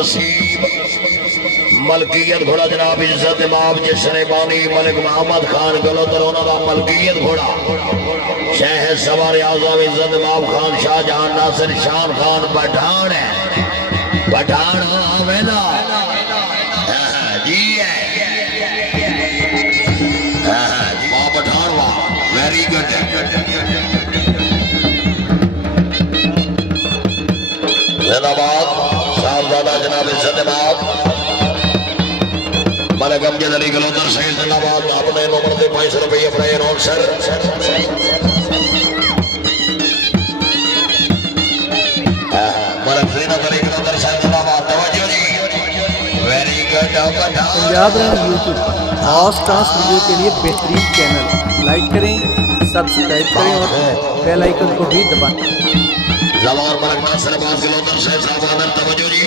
नसीब मलकियत घोड़ा जनाब इज्जत इमाम जिसने बानी मलिक मोहम्मद खान गलोतर उन्होंने मलकियत घोड़ा शह सवार आजम इज्जत इमाम खान शाहजहां नासिर शान खान पठान है पठान आवेला जी है वाह पठान वाह वेरी गुड जिंदाबाद साहबजादा जनाब इज्जत इमाम मलिक अमजद अली गलोतर सही जिंदाबाद अपने नंबर से 5 रुपये अपने नोट सर मलिक ज़ैनब अली गलोतर सही जिंदाबाद तवज्जो जी वेरी गुड पंजाब रंग यूट्यूब खास खास वीडियो के लिए बेहतरीन चैनल लाइक करें सब्सक्राइब करें और बेल आइकन को भी दबाएं। जवार मलिक नासिर अब्बास गलोतर सही साहब तवज्जो जी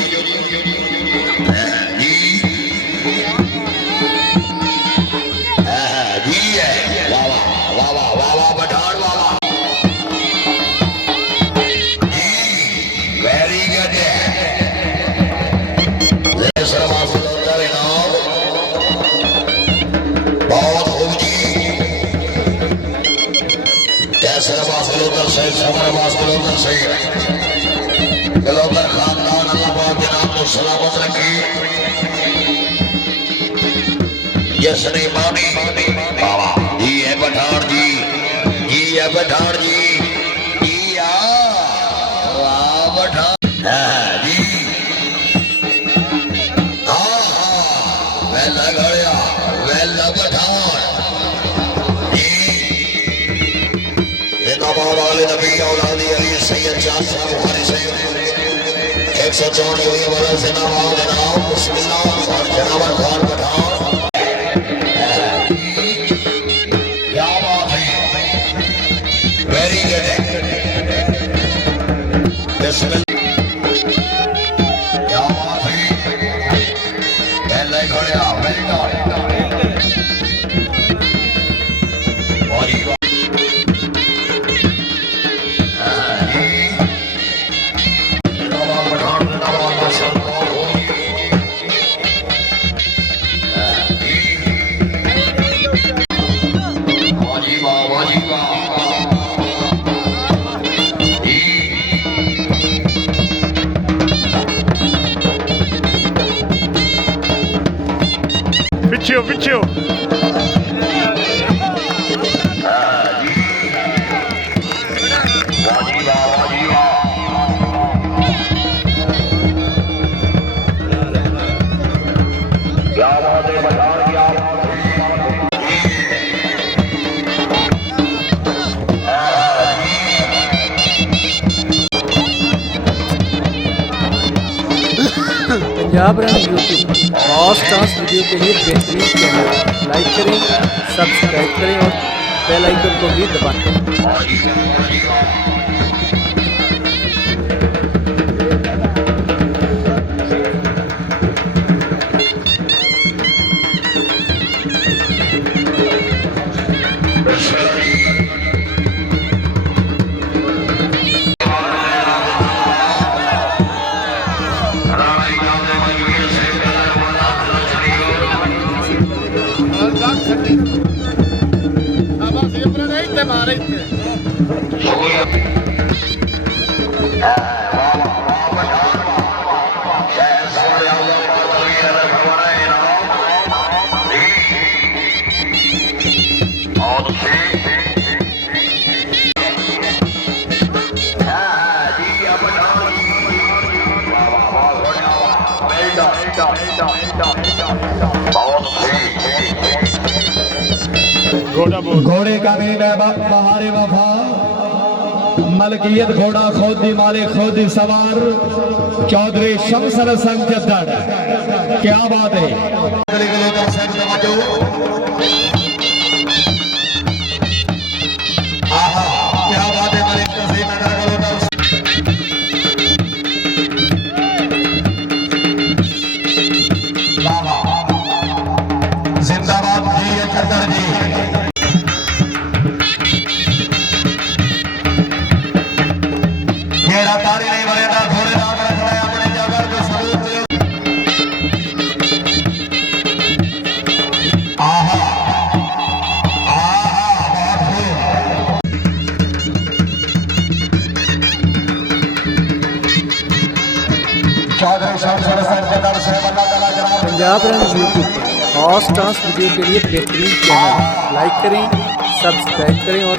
गलोतर खानदान अल्लाह पाक जनाब को सलामत रखे जिसने बानी बाबा जी है पठान जी है पठान जी आ वाह पठान जी हाँ वेला गड़िया वेला पठान जिंदाबाद वाले नबी औलादी अली सैयद जाफर बुखारी सैयद 154 वाला जिंदाबाद जनाब बिस्मिल्लाह और जनाब खान पठान क्या बात है वेरी गुड बिस्मिल्लाह क्या बात है पहले खड़े वेरी गुड Pichu. पंजाब रंग यूट्यूब खास खास वीडियो के लिए बेहतरीन चैनल लाइक करें सब्सक्राइब करें और बेल आइकन को भी दबाएं। घोड़े का भी बहारे वफा मलकियत घोड़ा खोदी मालिक खोदी सवार चौधरी शमसर संग जद्दड़ क्या बात है क्या बात है मलिक तस्लीम जिंदाबाद जी खद्दर जी तारी नहीं बनेगा घोड़े नाम रखना है अपने जगह को सबूत चौधरी शमशेर सिंह जद्दड़ से अल्लाह ताला जनाब पंजाब रंग यूट्यूब पर हॉर्स टांस वीडियो के लिए बेहतरीन चैनल लाइक करें, सब्सक्राइब करें और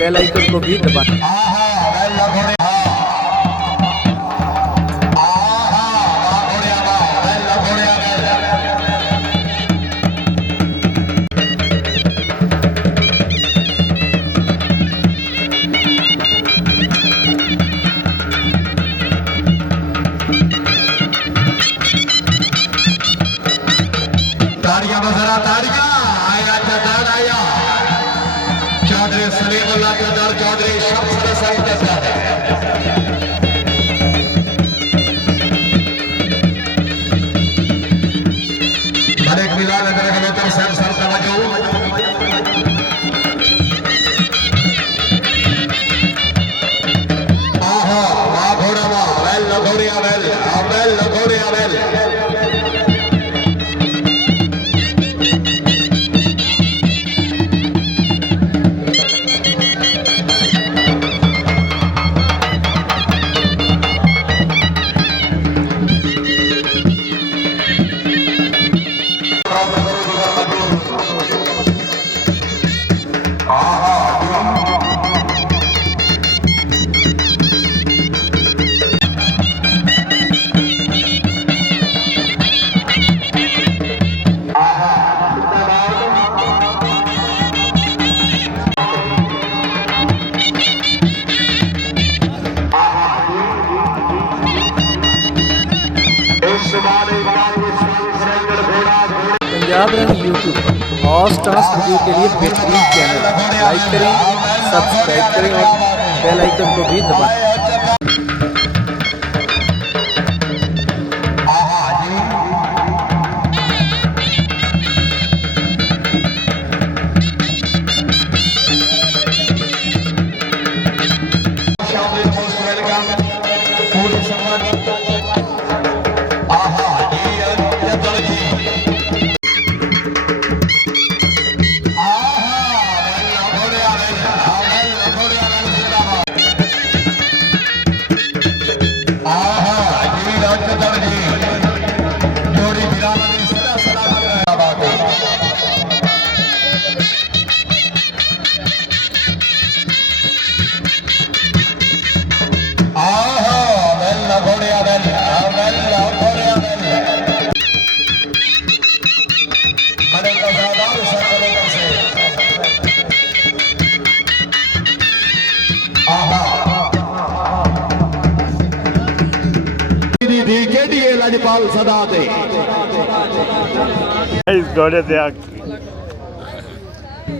बेल आइकन को भी दबाएं। ताड़ियां बजरा ताड़ियां आया जद्दड़ आया चौधरी सलीमुल्लाह जद्दड़ चौधरी शमशेर सिंह जद्दड़ मलिक बिलाल अगर कबूतर सर सर तवज्जो आहा वाह घोड़ा वाह वेल घोड़िया वेल घोड़िया वेल पंजाब रंग यूट्यूब पर हॉर्स टांस वीडियो के लिए बेहतरीन चैनल लाइक करें, सब्सक्राइब करें और बेल आइकन को भी दबाएं। लजपाल सदा दे इस घोड़े से